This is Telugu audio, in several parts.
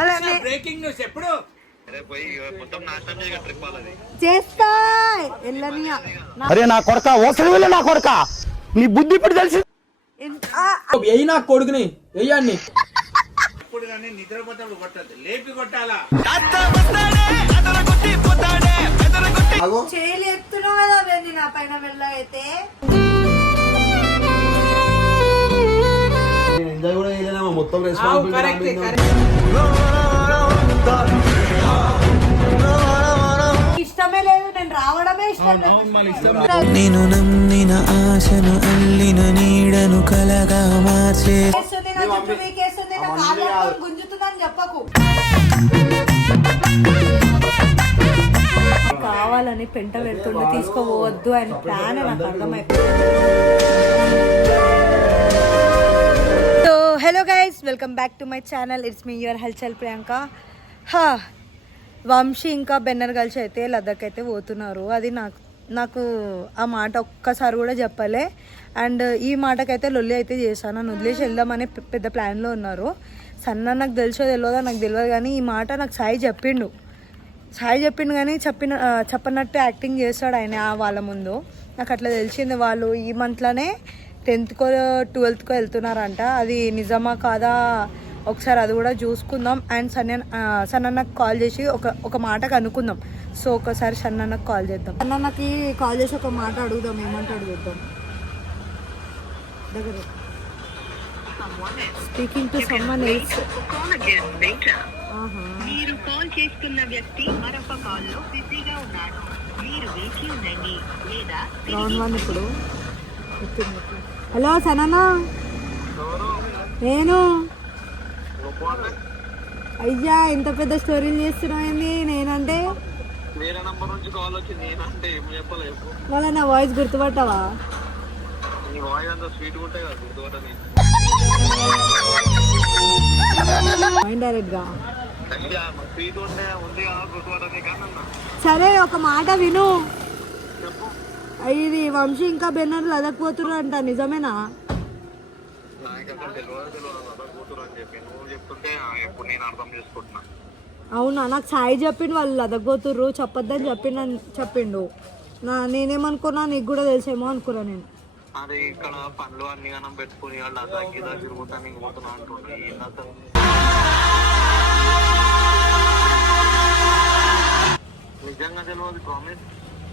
బ్రేకింగ్ న్యూస్ ఎప్పుడు చేస్తా. అరే నా కొడక ఓసలి వెళ్ళి నా కొడక నీ బుద్ధి ఇప్పుడు తెలిసి వెయ్యి నా కొడుకుని వెయ్యాన్ని నిద్రపోతే కొట్టదు లేపి కొట్టాలా చేయలు ఎత్తున్నావు కదా వెళ్ళి నా పైన వెళ్ళ అయితే ఎంజాయ్ కూడా చేయలేమా మొత్తం ఇష్టమే లేదు. నేను రావడమే ఇష్టం లేదు. నేను నమ్మిన ఆశను అల్లిన నీడను కలగా మార్చే నా చుట్టూ వీకేస్తుంది, నా కాళ్ళతో గుంజుతుందని చెప్పకు. కావాలని పెంట పెడుతుండే తీసుకోవద్దు అని ప్లాన్ నాకు అర్థమైపోయింది. So hello guys, welcome back to my channel. It's me your హల్చల్ ప్రియాంక. వంశీ ఇంకా బెన్నర్ కలిసి అయితే లద్దాఖ్ అయితే పోతున్నారు. అది నాకు ఆ మాట ఒక్కసారి కూడా చెప్పలే. అండ్ ఈ మాటకైతే లొల్లి అయితే చేశాను. నన్ను వదిలేసి వెళ్దామని పెద్ద ప్లాన్లో ఉన్నారు. సన్న నాకు తెలిసో తెలియదో నాకు తెలియదు, కానీ ఈ మాట నాకు సాయి చెప్పిండు కానీ చెప్పనట్టు యాక్టింగ్ చేస్తాడు ఆయన వాళ్ళ ముందు. నాకు అట్లా తెలిసింది. వాళ్ళు ఈ మంత్లోనే 10th 12th వెళ్తున్నారంట. అది నిజమా కాదా ఒకసారి అది కూడా చూసుకుందాం. అండ్ సన్నన్నకు కాల్ చేసి ఒక మాటకు అనుకుందాం. సో ఒకసారి సన్నన్నకు కాల్ చేద్దాం. సన్నన్నకి కాల్ చేసి ఒక మాట అడుగుదాం. ఏమంటే అడుగుదాం. దగ్గర స్పీకింగ్ టు సమ్మన్ ఎల్స్. మీరు కాల్ చేస్తున్న వ్యక్తి మరొక కాల్లో బిజీగా ఉన్నారు. మీరు వేచి ఉండండి లేదా రౌండ్ 1 ఇప్పుడు. హలో సనన్న, నేను అయ్యా ఇంత పెద్ద స్టోరీలు చేస్తున్నాయండి. నేనంటే మళ్ళీ నా వాయిస్ గుర్తుపట్టావా? డైరెక్ట్ గా సరే ఒక మాట విను. ఇది వంశీ ఇంకా బెన్నర్ లదక్ పోతున్నారు అంట, నిజమేనా? అవునా? నాకు సాయి చెప్పిండు వాళ్ళు లదక్ పోతుర్రు, చెప్పొద్దని చెప్పిండు. నేనేమనుకున్నా నీకు కూడా తెలిసేమో అనుకున్నా నేను. అదే ఇక్కడ పనులు అన్ని గనం పెట్టుకుని తిరుగుతున్నా అంటుండే. నిజంగా తెలియదు ప్రామిస్.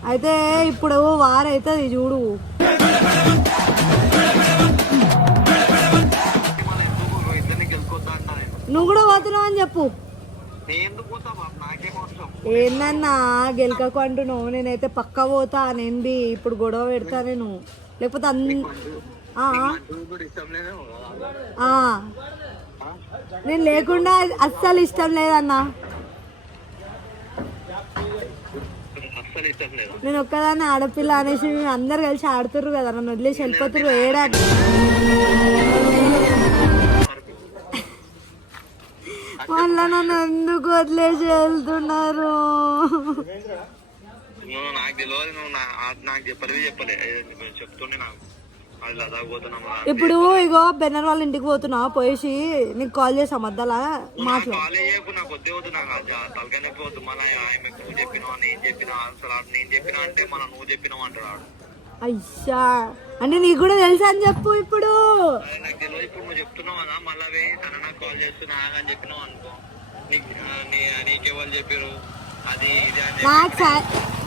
అయితే ఇప్పుడు వారైతుంది చూడు. నువ్వు కూడా పోతున్నావు అని చెప్పు. ఏందన్నా గెలకకు అంటున్నావు? నేనైతే పక్క పోతా. నేంది ఇప్పుడు గొడవ పెడతా నేను, లేకపోతే నేను లేకుండా అస్సలు ఇష్టం లేదన్నా. నేను ఒక్కదాన్ని ఆడపిల్ల అనేసి అందరు కలిసి ఆడుతుర్రు కదా, నన్ను వదిలేసి వెళ్ళిపోతుర్రు. ఏడాది మళ్ళా నన్ను ఎందుకు వదిలేసి వెళ్తున్నారు? ఇప్పుడు ఇగో బెన్నర్ వాళ్ళ ఇంటికి పోతున్నా, పోయేసి నీకు కాల్ చేసా మధ్యలో మాట్లాడు. అయ్యా అంటే నీకు కూడా తెలుసా అని చెప్పు. ఇప్పుడు నాకు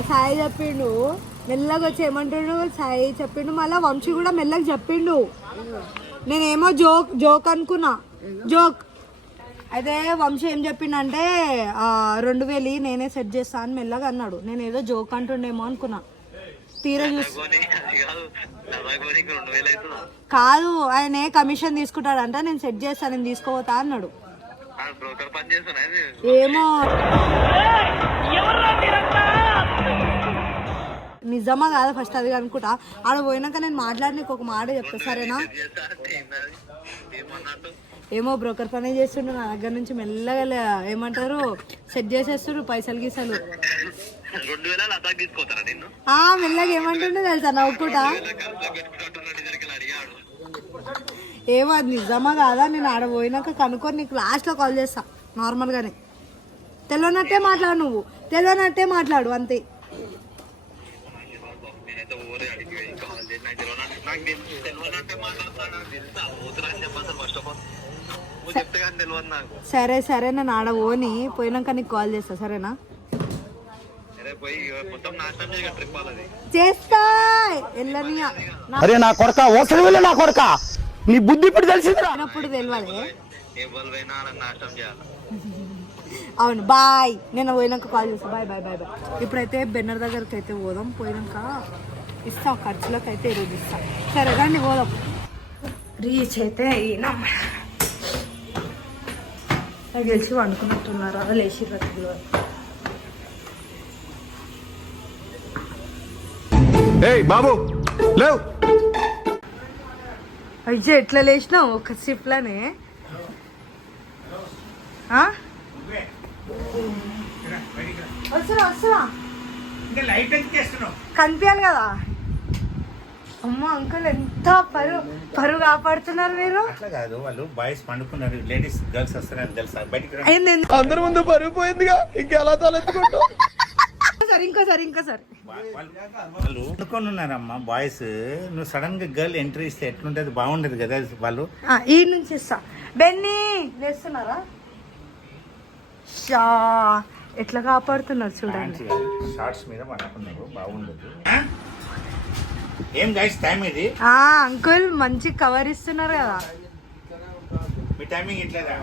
సాయి చెప్పిండు మెల్లగా వచ్చి. ఏమంటాడు సాయి చెప్పిండు, మళ్ళీ వంశీ కూడా మెల్లగా చెప్పిండు. నేనేమో జోక్ అనుకున్నా, జోక్. అయితే వంశీ ఏం చెప్పిండంటే 2000 నేనే సెట్ చేస్తా అని మెల్లగా అన్నాడు. నేను ఏదో జోక్ అంటుండేమో అనుకున్నా. తీరా చూసి కాదు, ఆయన కమిషన్ తీసుకుంటాడంట. నేను సెట్ చేస్తాను, నేను తీసుకోపోతా అన్నాడు. ఏమో నిజమా కాదా ఫస్ట్ అది అనుకుంటా. ఆడ పోయినాక నేను మాట్లాడినకు ఒక మాట చెప్తా, సరేనా? ఏమో బ్రోకర్ పనే చేస్తుండ్రు నా దగ్గర నుంచి మెల్లగా. ఏమంటారు సెట్ చేసేస్తున్నారు పైసలు గీసలు. మెల్లగా ఏమంటుండే తెలుసా నవ్వుకుంటా. ఏమో అది నిజమా కాదా నేను ఆడ పోయినాక కనుక్కొని నీకు లాస్ట్లో కాల్ చేస్తా. నార్మల్గానే. తెలియనట్టే మాట్లాడు, నువ్వు తెలియనట్టే మాట్లాడు అంతే. నేనైతే ఊరే అడిగి కాల్ చేసి నాకు తెలియనంటే మాట్లాడతాను. ఊతురాని చెప్పాలి ఫస్ట్ ఆఫ్ ఆల్. నువ్వు చెప్తే కానీ తెలియదు నాకు. సరే సరే, నేను ఆడ పోని పోయినాక నీకు కాల్ చేస్తా, సరేనా? అరే పోయి మొత్తం నాశనం చేయగల ట్రిప్ వాళ్ళది. చేస్తా వెళ్ళని అరే నా కొడక ఓసలి వెళ్ళి నా కొడక నీ బుద్ధి ఇప్పుడు తెలిసిందిరా. అప్పుడు తెలియాలి. ఎవరివైనా నన్ను నాశనం చేయాలి. అవును, బాయ్. నేను పోయినాక కాల్ చేస్తా. Bye bye bye bye. ఇప్పుడైతే బెన్నర్ దగ్గరికి అయితే పోదాం. పోయినాక ఇస్తా, ఖర్చులకు అయితే ఈరోజు ఇస్తా. సరే రండి పోదాం. రీచ్ అయితే అయినా నాకు తెలిసి వండుకున్నట్టున్నారా, లేచి రద్దులు. ఏయ్ బాబు లేవు. అయ్యో ఎట్లా లేచినావు ఒక సిప్లోనే? వస్తున్నా వస్తున్నా, ఇంకా లైట్ ఎందుకు వేస్తున్నావు? కనిపించాలి కదా. అమ్మ అంకుల్ ఎంత పరువు కాపాడుతున్నారు మీరు. అట్లా కాదు, వాళ్ళు బాయ్స్ పండుకున్నారు, లేడీస్ గర్ల్స్ వస్తారని తెలుసా బయటికి రా. అయింది అందరి ముందు పరుగు పోయిందిగా, ఇంకెలా తలెత్తుకుంటావు? ఇంకోసారి వాళ్ళు పండుకొని ఉన్నారమ్మా బాయ్స్. నువ్వు సడన్ గా గర్ల్ ఎంట్రీ ఇస్తే ఎట్లుంటది? బాగుండదు కదా వాళ్ళు. ఈ నుంచి ఇస్తా. బెన్నీ లేస్తున్నారా? షా ఎట్లా కాపాడుతున్నారు చూడండి. షార్ట్స్ మీద పండుకున్నారు, బాగుండదు. ఏం గైస్ టైం ఇది? అంకుల్ మంచి కవర్ ఇస్తున్నారు కదా. మీ టైమింగ్ ఇట్లేదా?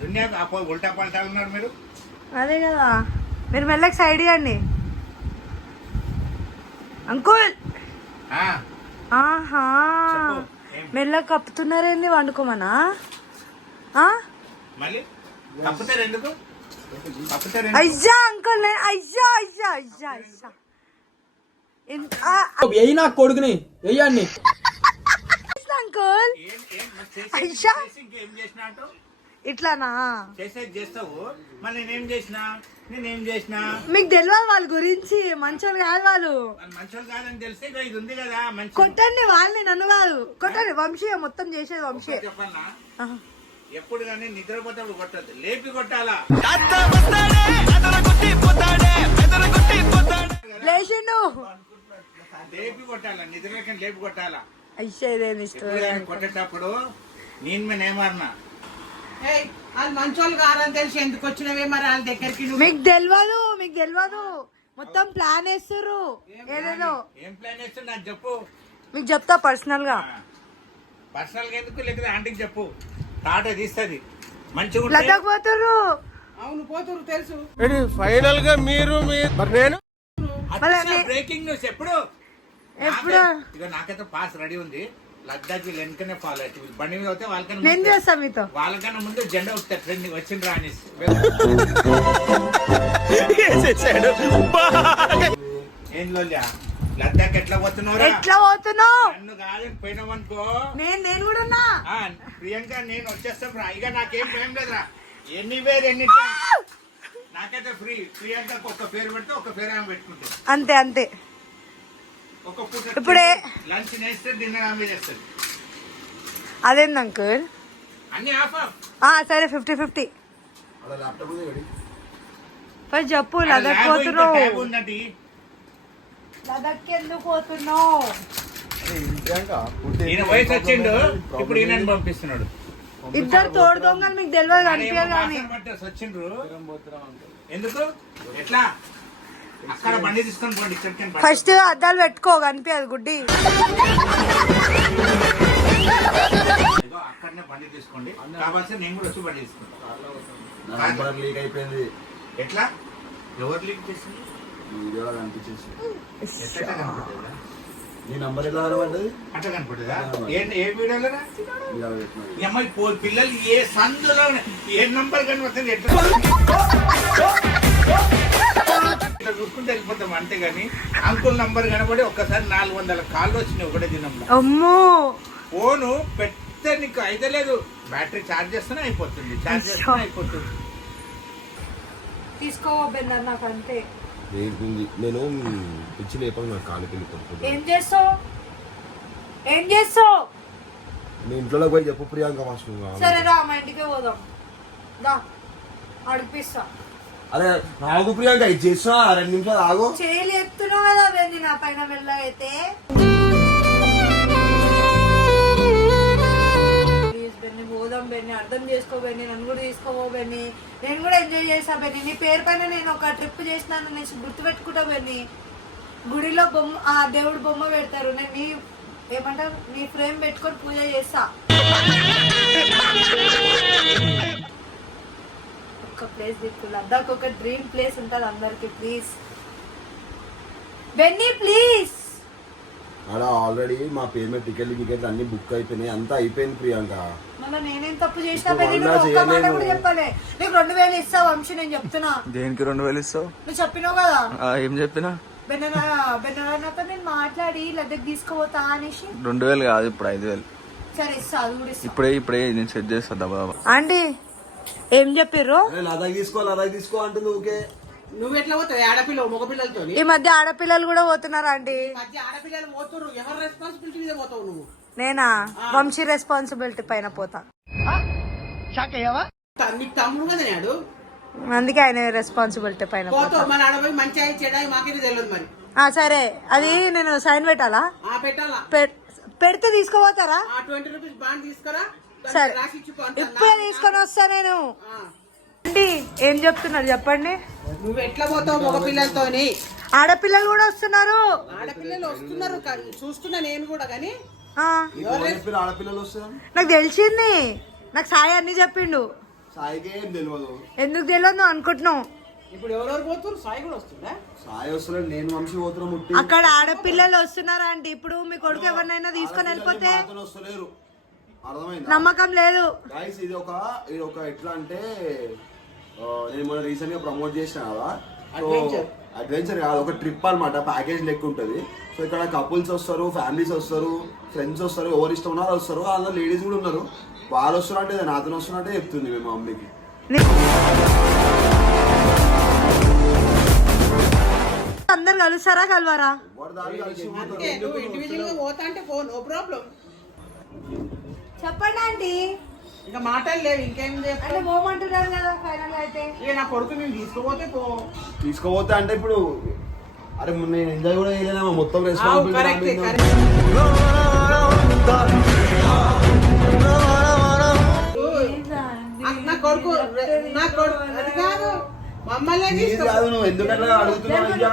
దునియా ఉల్టా పల్టా ఉన్నారు మీరు. అదే కదా, మీరు మెల్లకి సైడ్ ఇవ్వండి అంకుల్. ఆహా, మెల్ల కప్పుతున్నారేంది వండుకోమనా? మళ్ళీ కప్పుతారు ఎందుకు? కప్పుతారు అయ్యా అంకుల్, అయ్యా అయ్యా అయ్యా అయ్యా. ఎయ్యి నా కొడుకుని వెయ్యండి. అంకుల్ అయ్యా ఇంకేం చేసినట్టు ఇట్లానా చేసేది చేస్తావు. మళ్ళీ నేనేం చేసినా మీకు తెలియదు వాళ్ళ గురించి. మంచోళ్ళు కాదు వాళ్ళు. మంచోళ్ళు కాదని తెలిస్తే ఇది ఉంది కదా మంచి. కొట్టండి వాళ్ళని, నన్ను కాదు. కొట్టండి, వంశీయ మొత్తం చేసేది వంశీయ. చెప్పన్నా, ఎప్పుడు కానీ నిద్రపోతాడు కొట్టద్దు, లేపి కొట్టాలా. లేచిండు, లేపి కొట్టాలా, నిద్రకి లేపి కొట్టాలా. అయ్యేదేని ఎప్పుడు కానీ కొట్టేటప్పుడు నేను మీద ఏమన్నా వాళ్ళు మంచోళ్ళు కాదని తెలిసి ఎందుకు వచ్చినవే మరి వాళ్ళ దగ్గరికి? మీకు తెలియదు మొత్తం ప్లాన్ వేస్తుర్రు ఏదేదో. ఏం ప్లాన్ చేస్తే నాకు చెప్పు, మీకు చెప్తా పర్సనల్ గా. పర్సనల్ గా ఎందుకు, లేకపోతే ఆంటీకి చెప్పు, తాట తీస్తుంది మంచిగా. లద్దకు పోతుర్రు. అవును పోతురు తెలుసు. ఫైనల్ గా మీరు నేను బ్రేకింగ్ న్యూస్ ఎప్పుడు? ఇక నాకైతే పాస్ రెడీ ఉంది. లద్దాఖ్ వీళ్ళు వెనుకనే ఫాలో అవుతుంది. బండి మీద అయితే నేను చేస్తా మీతో. వాళ్ళకన్నా ముందు జెండా వస్తారు ట్రెండ్ వచ్చిండ్రా అనేసి. ఏం లోల్యా, లద్దాఖ్ ఎట్లా పోతున్నావు? నన్ను కాదని పోయినావనుకో, నేను కూడా ఉన్నా. ప్రియాంక నేను వచ్చేస్తాం రా. ఇక నాకేం టైం లేదురా. ఎనీవేర్ ఎనీ టైం నాకైతే ఫ్రీ. ప్రియాంకకు ఒక పేరు పెడితే ఒక పేరు ఆమె పెట్టుకుంటుంది. అంతే ఒక పూట ఇప్పుడే లంచ్ నేస్తే డిన్నర్ ఆమె చేస్తుంది. అదేంది అంకుల్? అన్ని ఆఫ్. సరే 50-50. ఫస్ట్ చెప్పు, లదక్ పోతున్నావు. లదక్ ఎందుకు పోతున్నావు? ఈయన వయసు వచ్చిండు, ఇప్పుడు ఈయన పంపిస్తున్నాడు. ఇద్దరు తోడు దొంగలు, మీకు తెలియదు కనిపించారు కానీ. వచ్చిండ్రు ఎందుకు? ఎట్లా అక్కడ బండి తీసుకొని పోండి. ఇక్కడికి ఫస్ట్ అద్దాలు పెట్టుకో, కనిపించదు గుడ్డి. అక్కడనే బండి తీసుకోండి. కావాల్సి నేను కూడా వచ్చి బండి తీసుకుంటాను. ఎట్లా? ఎవరు లీక్ చేసింది? అట్లా కనపడుతుందా? ఏ వీడియోలో? ఈ అమ్మాయి పిల్లలు ఏ సందులో ఏ నంబర్ కనపడుతుంది ఎట్లా చూసుకుంటే వెళ్ళిపోతాం అంతేగాని అంకుల్ నంబర్ కనబడి ఒక్కసారి 400 కాళ్ళు వచ్చినాయి ఒకటే దినంలో. అమ్మో, ఫోను పెడితే నీకు అయితే లేదు, బ్యాటరీ ఛార్జ్ చేస్తూనే అయిపోతుంది. తీసుకోబోతున్నారు నాకు అంతే. నేను పిచ్చి లేపక నా కాలుకి వెళ్ళిపోతుంది. ఏం చేస్తావు? నీ ఇంట్లో పోయి చెప్పు ప్రియాంక ఫస్ట్. సరే రా, మా ఇంటికే పోదాం. అడిపిస్తా. అరే ఆగు ప్రియాంక, ఇది చేస్తున్నా 2 నిమిషాలు ఆగు. చేయలు ఎత్తున్నావు కదా బెన్ని నా పైన వెళ్ళ అయితే. ప్లీజ్ బెన్ని పోదాం బెన్ని, అర్థం చేసుకో బెన్ని, నన్ను కూడా తీసుకోవో బెన్ని, నేను కూడా ఎంజాయ్ చేసా బెన్ని. నీ పేరు పైన నేను ఒక ట్రిప్ చేసినాను, నేను గుర్తుపెట్టుకుంటా బెన్ని. గుడిలో బొమ్మ, ఆ దేవుడు బొమ్మ పెడతారు, నేను నీ ఏమంటారు నీ ఫ్రేమ్ పెట్టుకొని పూజ చేస్తా. ఒక్క ప్లేస్ దిక్కు లద్దాఖ్ ఒక డ్రీమ్ ప్లేస్ ఉంటుంది అందరికి. Please Benny please. ఆడ ఆల్రెడీ మా పేరు మీద టికెట్లు అన్ని బుక్ అయిపోయినాయి, అంతా అయిపోయింది ప్రియాంక. మళ్ళీ నేనేం తప్పు చేసినా బెన్నీ, నువ్వు ఒక్క మాట కూడా చెప్పలే. నీకు 2000 ఇస్తావు వంశీ, నేను చెప్తున్నా. దేనికి 2000 ఇస్తావు? నువ్వు చెప్పినావు కదా. ఏం చెప్పినా? బెన్నతో నేను మాట్లాడి లద్దకు తీసుకుపోతా అనేసి. 2000 కాదు, ఇప్పుడు 5000. సరే ఇస్తా, అది కూడా ఇస్తా. ఇప్పుడే నేను సెట్ చేస్తా దబా. ఆంటీ ఏం చెప్పిర్రు? లదాఖ్ తీసుకో అంటుంది ఊకే. నువ్వు ఎట్లా పోతావు ఆడపిల్ల మగపిల్లలతో? ఈ మధ్య ఆడపిల్లలు కూడా పోతున్నారు ఆంటీ. మధ్య ఆడపిల్లలు పోతున్నారు, ఎవరు రెస్పాన్సిబిలిటీ మీద పోతావు నువ్వు? నేనా వంశీ రెస్పాన్సిబిలిటీ పైన పోతా. నీకు తమ్ముడు కదా నాడు, అందుకే ఆయన రెస్పాన్సిబిలిటీ పైన పోతా. పోతావు మన ఆడపోయి మంచిగా చెడాయి మాకేది తెలియదు మరి. సరే, అది నేను సైన్ పెట్టాలా? పెట్టాలా? పెడితే తీసుకోపోతారా? 20 రూపీస్ బాండ్ తీసుకురా, సరే రాసి ఇచ్చిపో. ఇప్పుడే తీసుకొని వస్తా నేను. ఆంటీ ఏం చెప్తున్నారు చెప్పండి. నువ్వు ఎట్లా పోతావు మగపిల్లలతోని? ఆడపిల్లలు కూడా వస్తున్నారు. ఆడపిల్లలు వస్తున్నారు, చూస్తున్నా నేను కూడా. కానీ ఆడపిల్లలు వస్తారు నాకు తెలిసింది, నాకు సాయి అన్ని చెప్పిండు. సాయికి ఏం తెలియదు. ఎందుకు తెలియదు అనుకుంటున్నావు? ఇప్పుడు ఎవరెవరు పోతున్నారు? సాయి కూడా వస్తుందా? సాయి వస్తున్నాడు, నేను వంశీ పోతున్నా ముట్టి. అక్కడ ఆడపిల్లలు వస్తున్నారా అంటే ఇప్పుడు మీ కొడుకు ఎవరినైనా తీసుకొని వెళ్ళిపోతే వస్తలేరు, అర్థమైందా? నమ్మకం లేదు. గైస్ ఇది ఒక ఎట్లా అంటే నేను మొన్న రీసెంట్ గా ప్రమోట్ చేసిన కదా, అడ్వెంచర్ కాదు, ఒక ట్రిప్ అన్నమాట, ప్యాకేజ్ లెక్క ఉంటుంది. సో ఇక్కడ కపుల్స్ వస్తారు, ఫ్యామిలీస్ వస్తారు, ఫ్రెండ్స్ వస్తారు, ఎవరు ఇష్టం ఉన్నారో వస్తారు, అందులో లేడీస్ కూడా ఉన్నారు. వాళ్ళు వస్తారు అంటే నాతో వస్తున్నట్టే చెప్తుంది మేము మమ్మీకి. అందరు కలుస్తారా కలవరా? ఇండివిజువల్ గా పోతా అంటే పో, నో ప్రాబ్లం. చెప్పండి ఆంటీ. ఇంకా మాటలు లేవు, ఇంకేం అంటే పోమంటున్నారు కదా ఫైనల్ అయితే. ఇక నా కొడుకు నేను తీసుకోపోతే అంటే ఇప్పుడు అరే నేను ఎంజాయ్ కూడా చేయలేనా, మొత్తం కరెక్ట్. నా కొడుకు అది కాదు, మమ్మల్ని కాదు. నువ్వు ఎందుకట్లా అడుగుతున్నావు? ఇంకా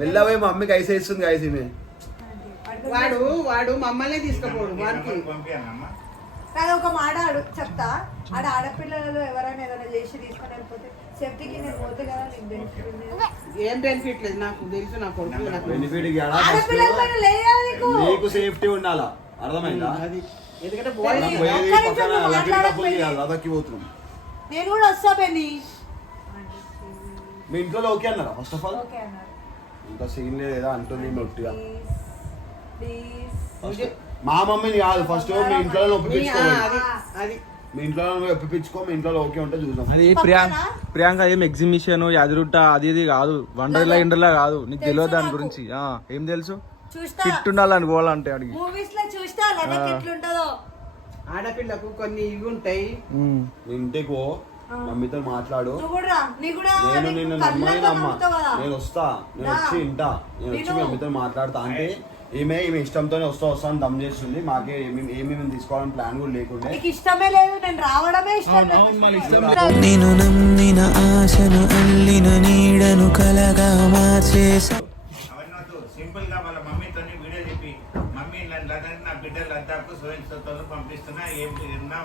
మెల్లవే మా మమ్మీకి ఐస్ వేస్తుంది ఐస్. వాడు మమ్మల్ని తీసుకుపోడు. వాడికి కానీ ఒక మాట చెప్తా, ఆడపిల్లలలో ఎవరైనా ఏదైనా చేసి తీసుకొని వెళ్ళిపోతే సేఫ్టీకి నేను పోతే కదా నీకు బెనిఫిట్. ఏం బెనిఫిట్ లేదు నాకు తెలుసు. నా కొడుకు బెనిఫిట్ నీకు సేఫ్టీ ఉండాలా, అర్థమైందా? ఎందుకంటే లదాఖ్ పోతున్నాం. నేను కూడా వస్తా బెన్నీ. మీ ఇంట్లో ఓకే అన్నారా? ఫస్ట్ ఆఫ్ ఆల్ ఇంకా సీన్ లేదా అంటుంది నొట్టిగా. మా మమ్మీని కాదు, ఫస్ట్ మీ ఇంట్లో ఒప్పించుకోవాలి. మీ ఇంట్లో ఒప్పించుకో, మీ ఇంట్లో ఓకే ఉంటే చూద్దాం. అది ప్రియాంక ఏం ఎగ్జిబిషన్ యాదరుట్ట అది ఇది కాదు, వండర్లా ఇండర్లా కాదు. నీకు తెలియదు దాని గురించి. ఏం తెలుసు? ఫిట్ ఉండాలని పోవాలంటే అడిగి మూవీస్ లో చూస్తా ఎట్లుంటదో. ఆడపిల్లకు కొన్ని ఇవి ఉంటాయి. ఇంటికి పో, మమ్మీతో మాట్లాడు. నేను నిన్ను నమ్మని నమ్మ, నేను వస్తా, నేను వచ్చి ఇంటా, నేను వచ్చి మీ మమ్మీతో మాట్లాడతా. అంటే ఈమె ఇష్టంతోనే వస్తా అని దమ్ చేస్తుంది. మాకే ఏమేమి తీసుకోవాలని ప్లాన్ కూడా లేకుండా. ఇష్టమే లేదు, నేను రావడమే ఇష్టం. నేను నమ్మిన ఆశను అల్లిన నీడను కలగా మార్చేసా. సింపుల్ గా వాళ్ళ మమ్మీతో వీడియో చెప్పి, మమ్మీ నా బిడ్డ లద్దాఖ్ స్వయంతో పంపిస్తున్నా, ఏం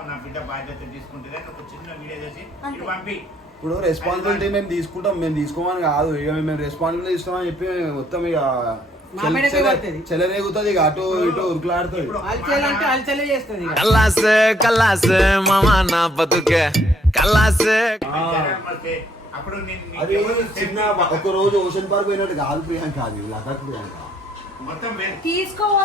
నా బిడ్డ బాధ్యత తీసుకుంటుంది అని ఒక చిన్న వీడియో చేసి పంపి. ఇప్పుడు రెస్పాన్సిబిలిటీ మేము తీసుకుంటాం, మేము తీసుకోమని కాదు, ఇక మేము రెస్పాన్సిబిలిటీ ఇస్తామని చెప్పి మొత్తం ఇక చెలరేగుతుంది, ఇక అటు ఇటు ఉరుకులాడుతుంది. అల్చలే చేస్తుంది. కల్లాసే మామా నా బతుకే కల్లాసే. అప్పుడు అది చిన్న ఒక రోజు ఓషన్ పార్క్ పోయినట్టు కాదు ప్రియాంక, అది లదాఖ్ ప్రియాంక. మొత్తం తీసుకోవా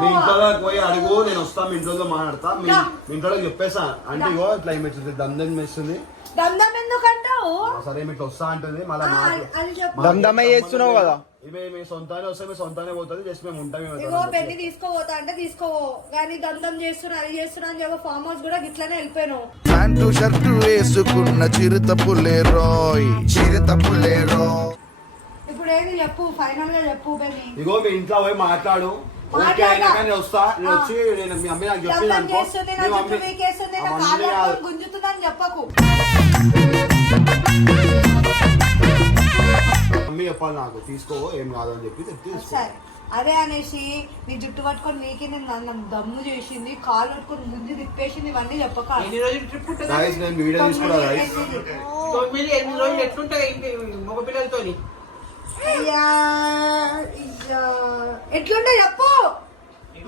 మీ ఇంట్లో పోయి అడుగు, నేను వస్తా, మీ ఇంట్లో మాట్లాడతా, మీ ఇంట్లో చెప్పేసా అంటే ఇగో క్లైమేట్ దందం వేస్తుంది, దమ్దం ఎందుకంటావు సరే మీకు వస్తా అంటుంది మళ్ళీ అది చెప్పు. దమ్దమ్మ చేస్తున్నావు కదా. ఇవి మీ సొంతానే వస్తే మీ సొంతానే పోతుంది, జస్ట్ మేము ఉంటాం. ఇగో పెళ్లి తీసుకోపోతా అంటే తీసుకోవో, కానీ దమ్దం చేస్తున్నా అది చేస్తున్నా అని చెప్పి ఫామ్ హౌస్ కూడా గిట్లనే వెళ్ళిపోయాను. ప్యాంటు షర్టు వేసుకున్న చిరుత పులేరోయ్ చిరుత పులేరో. ఇప్పుడు ఏది చెప్పు, ఫైనల్ గా చెప్పు పెళ్లి. ఇగో మీ ఇంట్లో పోయి మాట్లాడు, ఓకే అయినా కానీ వస్తా. నేను వచ్చి నేను మీ అమ్మ నాకు చెప్పింది దమ్దం అనుకో, చేస్తుంది, నా మీ జుట్టు మమ్మీ వీకేస్తుంది, నా అవన్నీ కాళ్ళు కాదు. పట్టుకొని గుంజుతుందని చెప్పకు. మమ్మీ చెప్పాలి నాకు, తీసుకో ఏం కాదని చెప్పి తీసుకో. సరే అదే అనేసి నీ జుట్టు పట్టుకొని నీకే నన్ను దమ్ము చేసింది, కాళ్ళు పట్టుకొని ముందు తిప్పేసింది, ఇవన్నీ చెప్పక. ఎన్ని రోజులు ట్రిప్ ఉంటుంది? గైస్ నేను వీడియో తీసుకున్నా గైస్. 9-8 రోజులు ఎట్లుంటది మగ పిల్లలతోని? అయ్యా ఎట్లుంటే చెప్పు,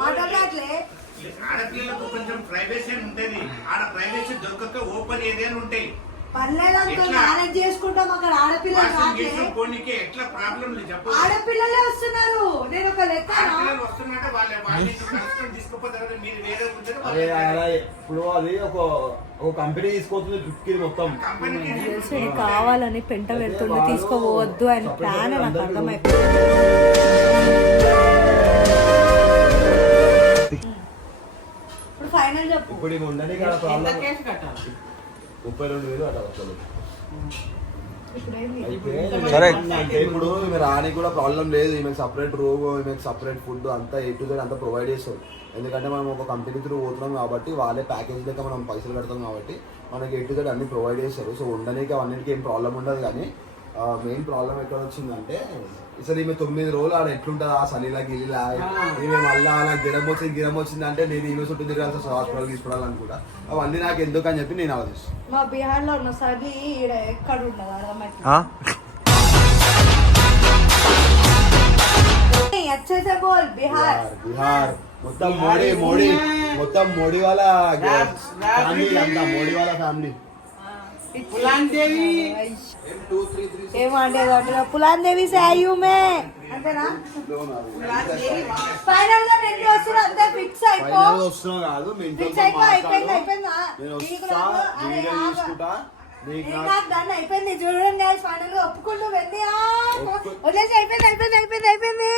మాట్లాడలే. ఆడపిల్లలకు కొంచెం ప్రైవసీ ఉంటది, ఆడ ప్రైవసీ దొరకక ఓపెన్ ఏరియాలు ఉంటాయి. పర్లేదంతా మేనేజ్ చేసుకుంటాం, అక్కడ ఆడపిల్లలు రాట్లే. పోనీకి ఎట్లా ప్రాబ్లం లేదు చెప్పు. ఆడపిల్లలే వస్తున్నారు, నేను ఒక లెక్క. ఆడపిల్లలు వస్తున్నట్టే వాళ్ళని కష్టం తీసుకుపోతారు కదా, మీరు వేరే ఉంటుంది. అరే అలా ఇప్పుడు అది ఒక కంపెనీ తీసుకొస్తుంది ట్రిప్ కి మొత్తం. తెలుసు కావాలని పెంట పెడుతుండే, తీసుకోవద్దు అని ప్లాన్ నాకు అర్థమైపోయింది. ఇప్పుడు ఫైనల్ చెప్పు. ఇప్పుడు ఇవి ఉండని కదా ఎంత ప్రాబ్లం. కేసు కట్టాలి? 32,000 అట్లా వస్తుంది. ఇప్పుడు ఏంది? అయితే సరే. అంటే ఇప్పుడు ఈమె రానికి కూడా ప్రాబ్లం లేదు, ఈమె సపరేట్ రూమ్, ఈమె సపరేట్ ఫుడ్ అంతా A to Z అంతా ప్రొవైడ్ చేస్తారు. ఎందుకంటే మనం ఒక కంపెనీ త్రూ పోతున్నాం కాబట్టి వాళ్ళే ప్యాకేజ్ లెక్క మనం పైసలు కడతాం కాబట్టి మనకి A to Z అన్ని ప్రొవైడ్ చేస్తారు. సో ఉండడానికి అవన్నిటికీ ఏం ప్రాబ్లం ఉండదు. కానీ మెయిన్ ప్రాబ్లం ఎక్కడ వచ్చిందంటే అసలు ఈమె 9 రోజులు ఆడ ఎట్లుంటుంది ఆ సలీలా గిలీలా, ఈమె మళ్ళీ నాకు గిరం వచ్చింది అంటే నేను ఈమె చుట్టూ తిరగాల్సి వస్తుంది, హాస్పిటల్ తీసుకోవాలనుకుంటా. అవన్నీ నాకు ఎందుకు అని చెప్పి నేను ఆలోచిస్తాను. మా బీహార్ లో ఉన్న సర్ది ఈడ ఎక్కడ ఉండదు, అర్థమైతే అచ్చే బోల్ బిహార్. బిహార్ మొత్తం మోడీ వాళ్ళ ఫ్యామిలీ అంతా, మోడీ వాళ్ళ ఫ్యామిలీ. ఏమంటే పులాన్ దేవి సే ఆయూ మే అంతేనా? ఫైనల్ గా నేను వస్తున్నా, అంతే ఫిక్స్ అయిపో. ఫైనల్ వస్తున్నావు కాదు, మీ ఇంట్లో ఫిక్స్ అయిపో, అయిపోయింది అయిపోయింది. నేను వస్తా, వీడియో తీసుకుంటా. దాన్ని అయిపోయింది చూడండి, ఫైనల్ గా ఒప్పుకుంటూ వెళ్ళి వదిలేసి అయిపోయింది అయిపోయింది అయిపోయింది అయిపోయింది.